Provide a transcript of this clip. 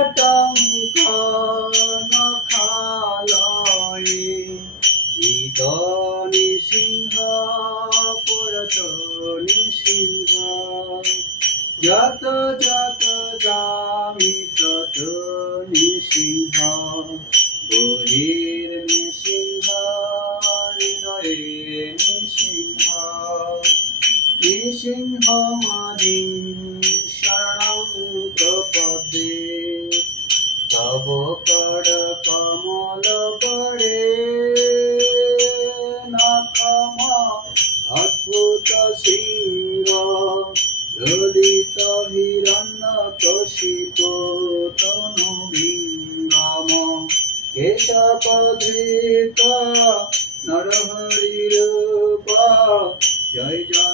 কটঙ্ক নখালয়ে ইদ নৃসিংহ পুরত নৃসিংহ যত যত যামি তত নৃসিংহ বহির নৃসিংহ হৃদয়ে নৃসিংহ নৃসিংহ মাদিং শরণং প্রপদে তব কর কমল বরে নখম অদ্ভুত সিংহ ললিত হিরণ্য কশিপ তনু বিঙ্গম কেশবধৃত নরহরি রূপ জয় জয়